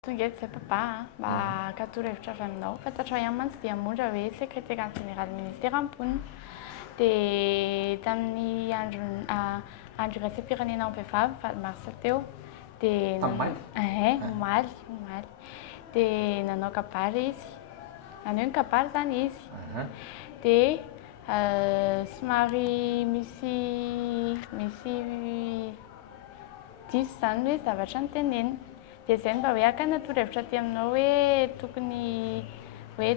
Tonga eto izay papa mba katoro-hevitra avy aminao. Fantatrao ihany mantsy dia hamonjy hoe sekretera jeneraly ministera am-ponina. Dia tamin'ny andro iraisam-pirenena ho vehivavy valo marsa teo dia omaly. Dia nanao kabary izy. Nanao ny kabary zany izy. Dia somary misy diso zany hoe zavatra noteneniny. Dia izay mba hoe akana toro-hevitra aty aminao hoe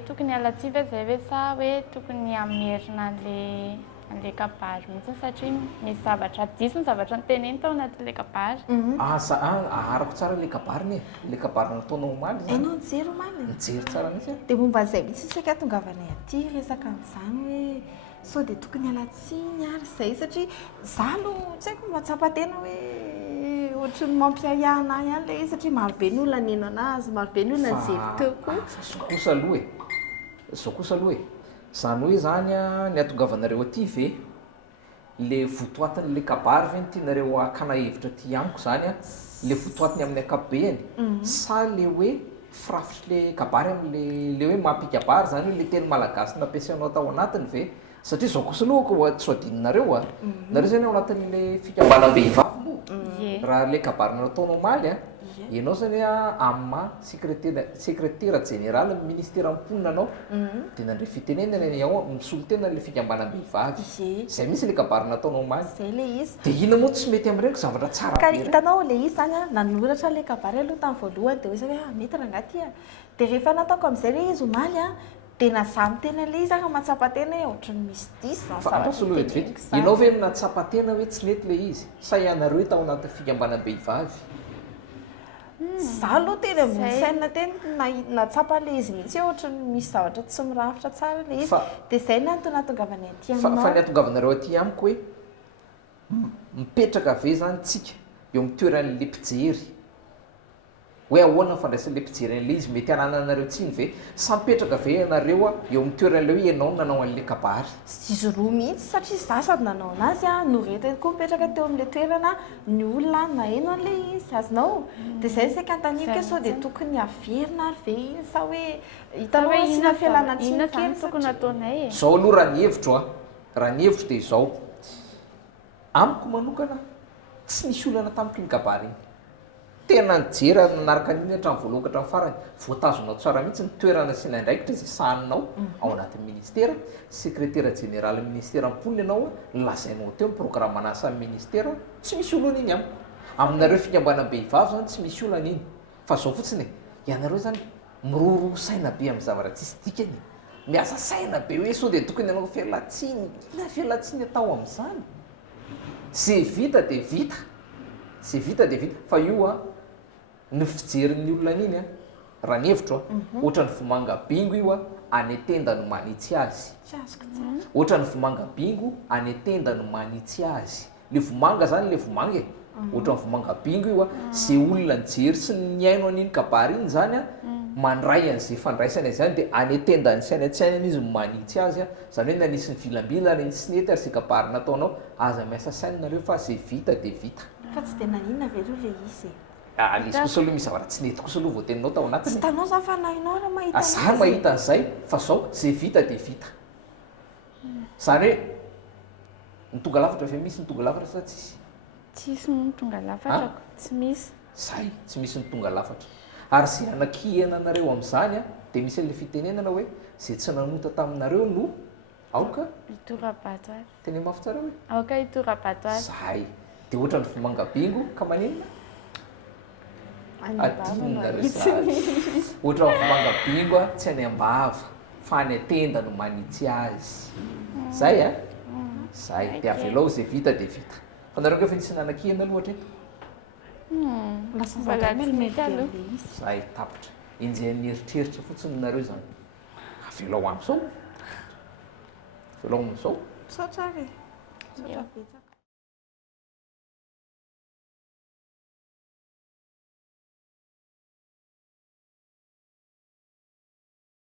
tokony alatsy ve zay ve sa hoe tokony hamerina an'ilay kabary mihitsy satria misy zavatra diso ny zavatra noteneny tao anatin'ilay kabary. Aharako tsara ilay kabariny ilay kabary nataonao omaly zany. Hainao nijery omaly? Nijery tsara mihitsy. Dia momba an'izay mihitsy isaka tongavanay aty resaka amin'izany hoe sao dia tokony alatsiny ary izay satria izaho aloha tsy haiko mahatsapa tena hoe ohatry ny mampiahiahy anahy ihany ilay izy satria marobe ny olona nino anazy, marobe ny olona nijery teo koa. Zao kosa aloha e. Izany hoe zany ny atongavanareo aty ve le votoatin'ilay kabary ve no tianareo hakana hevitra aty amiko zany le votoatiny amin'ny ankapobeny sa le hoe firafitry le kabary amin'le hoe mampikabary zany hoe le teny malagasy nampiasainao tao anatiny ve? Satria zao kosa aloha tsy adinonareo nareo zany ao anatin'le fikambanam-behivavy moa raha le kabary nataonao omaly ianao zany amin'ny sekretera jeneraly ministera am-ponina anao dia nandray fitenenana ao misolo tena le fikambanam-behivavy izay misy le kabary nataonao omaly zay le izy. dia ina moa tsy mety amin'ireny zavatra tsara ka hitanao le izy zany nanoratra le kabary aloha tamin'ny voalohany dia hoe mety raha angaty dia rehefa nataoko amin'izay le izy omaly dia nazamy tena le izy mahatsapa tena hoe ohatran'ny misy diso ianao ve natsapa tena hoe tsy mety le izy sa ianareo tao anaty fikambanam-behivavy? Izaho aloha tena misaina tena natsapa le izy mihitsy ohatran'ny misy zavatra tsy mirafitra tsara le izy dia izay ny antony nahatongavanay aty aminao. Fa ny ahatongavanareo aty amiko hoe mipetraka ve zany tsika eo amin'ny toeran'ilay mpijery hoe ahoana fandraisan'ilay mpijery an'ilay izy mety hanananareo tsiny ve sa mipetraka ve ianareo eo amin'ny toeran'ilay hoe ianao nanao an'ilay kabary? Izy roa mihitsy satria izaho sady nanao anazy norety koa mipetraka teo amin'ilay toerana ny olona naheno an'ilay izy azonao dia izay ny saika antaniko sao dia tokony haverina ary ve iny sa hoe hitanao asiana fialana tsiny kely tokony ataonay zao aloha raha ny hevitro dia izao amiko manokana tsy nisy olana tamiko iny kabary iny tena nijery nanaraka an'iny hatramin'ny voalohany hatramin'ny farany voatazonao tsara mihitsy ny toerana sy nandraikitra izay sahaninao ao anatin'ny ministera sekretera jeneraly ministera am-ponina ianao lazainao teo ny programa anasa amin'ny ministera tsy misy olana iny amiko aminareo fikambanam-behivavy zany tsy misy olana iny fa zao fotsiny ianareo zany miroro saina be amin'ny zavatra tsisy dikany miasa saina be hoe sao dia tokony ianao fialatsiny ina fialatsiny atao amin'izany zay vita dia vita fa io ny fijerin'ny olona iny raha ny hevitro ohatra ny vomanga-bingo io any atenda no manitsy azy ohatra ny vomanga-bingo any atenda no manitsy azy le vomanga zany le vomanga ohatra ny vomanga-bingo io zay olona nijery sy ny aino an'iny kabary iny zany mandray an'izay fandraisana zany dia any atenda ny saina-tsainana izy manitsy azy zany hoe nanisy ny vilambilana sy nety ary zay kabary nataonao aza miasa sainanareo fa zay vita dia vita fa tsy dia naninona ve aloha le izy lesy kosa aloha misy zavatra tsy nety kosa aloha voateninao tao anatiny tsy tanao zany fa nahinao raha mahita zany mahita an'izay fa zao zay vita dia vita zany hoe ny tonga lafatra fa misy ny tonga lafatra sa tsisy ny tonga lafatra tsy misy zay tsy misy ny tonga lafatra ary zay anakiananareo amin'izany dia misy an'ilay fitenenana hoe zay tsy nanota taminareo no aoka hitorabato azy teny mafy tsara hoe aoka hitorabato azy zay dia ohatra ny vomanga-bingo ka maninona adinonareo zany ohatra ny vomanga-bingo tsy any ambava fa any atenda no manitsy azy zay zay dia avelao zay vita dia vita fa nareo ngefa nisy nanakiana aloha hatreto zay tapitra enjeny mieritreritra fotsiny nareo zany avelao am'izao sao tsara e